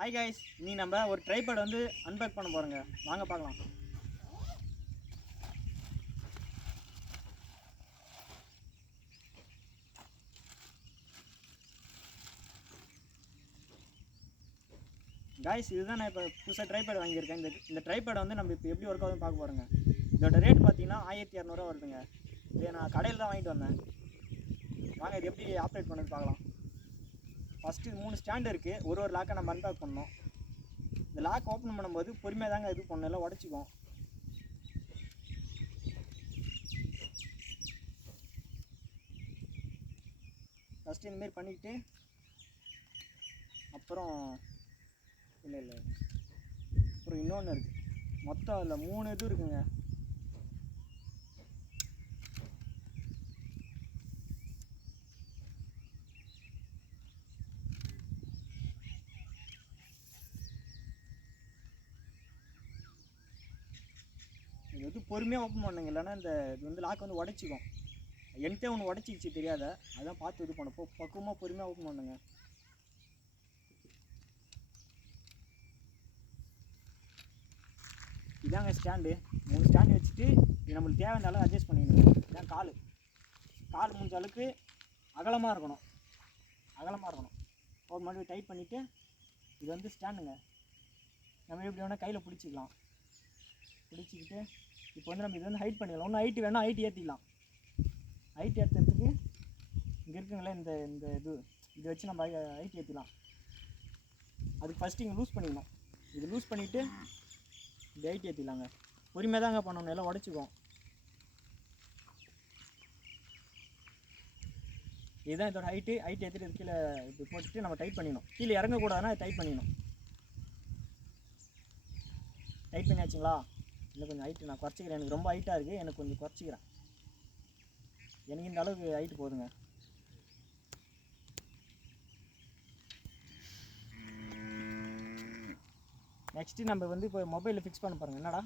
Hi guys, நீ நம்ம ஒரு ட்ரைபாட் வந்து அன்பேக் பண்ண போகிறோங்க. வாங்க பார்க்கலாம். கைஸ், இதுதான் நான் இப்போ புதுசாக ட்ரைபாட் வாங்கியிருக்கேன். இந்த ட்ரைபாட் வந்து நம்ம இப்போ எப்படி ஒர்க் ஆகுதுன்னு பார்க்க போகிறோங்க. இதோட ரேட் பார்த்தீங்கன்னா 1200 வருதுங்க. இதை நான் கடையில் தான் வாங்கிட்டு வந்தேன். வாங்க இது எப்படி ஆப்ரேட் பண்ணது பார்க்கலாம். ஃபஸ்ட்டு 3 ஸ்டாண்டு இருக்குது. ஒரு லாக்கை நம்ம அன்பேக் பண்ணணும். இந்த லாக் ஓப்பன் பண்ணும்போது பொறுமையாக தாங்க இது பண்ணணும், எல்லாம் உடச்சிக்கும். ஃபஸ்ட்டு இந்தமாரி பண்ணிக்கிட்டு அப்புறம் இல்லை அப்புறம் இன்னொன்று இருக்குது. மொத்தம் அதில் 3 இது இருக்குங்க. இது வந்து பொறுமையாக ஓப்பன் பண்ணுங்க, இல்லைன்னா இது வந்து லாக் வந்து உடச்சிக்கும். என்கிட்ட ஒன்று உடச்சிக்கிச்சு தெரியாத, அதான் பார்த்து இது பண்ணப்போ பக்குவமாக பொறுமையாக ஓப்பன் பண்ணுங்க. இதாங்க ஸ்டாண்டு. 3 ஸ்டாண்டு வச்சுட்டு இது நம்மளுக்கு தேவையான அளவு அட்ஜஸ்ட் பண்ணிக்கணும். இதான் கால் முடிஞ்ச அளவுக்கு அகலமாக இருக்கணும். ஒரு மாதிரி டைட் பண்ணிவிட்டு இது வந்து ஸ்டாண்டுங்க. நம்ம எப்படி வேணால் கையில் பிடிச்சிக்கிட்டு இப்போ வந்து நம்ம இது வந்து ஹைட் பண்ணிக்கலாம். ஒன்றும் ஹைட்டு வேணால் ஹைட் ஏற்றிக்கலாம். ஹைட் ஏற்றுறதுக்கு இங்கே இருக்குங்களே இந்த இது வச்சு நம்ம ஹைட் ஏற்றிக்கலாம். அதுக்கு ஃபஸ்ட்டு இங்கே லூஸ் பண்ணிக்கணும். இது லூஸ் பண்ணிவிட்டு இந்த ஹைட் ஏற்றிக்கலாங்க. பொறுமையாக தாங்க பண்ணணும், எல்லாம் உடச்சிக்கும். இதுதான் இதோட ஹைட்டு ஏற்றிட்டு கீழே இப்படி போட்டுட்டு நம்ம டைட் பண்ணிடணும். கீழே இறங்கக்கூடாதுன்னா டைட் பண்ணிடணும். டைட் பண்ணியாச்சுங்களா? இன்னும் கொஞ்சம் ஹைட்டு நான் குறைச்சிக்கிறேன். எனக்கு ரொம்ப ஹைட்டாக இருக்குது, எனக்கு கொஞ்சம் குறைச்சிக்கிறேன். எனக்கு இந்த அளவுக்கு ஹைட்டு போதுங்க. நெக்ஸ்ட்டு நம்ம வந்து இப்போ மொபைலில் ஃபிக்ஸ் பண்ண பாருங்கள். என்னடா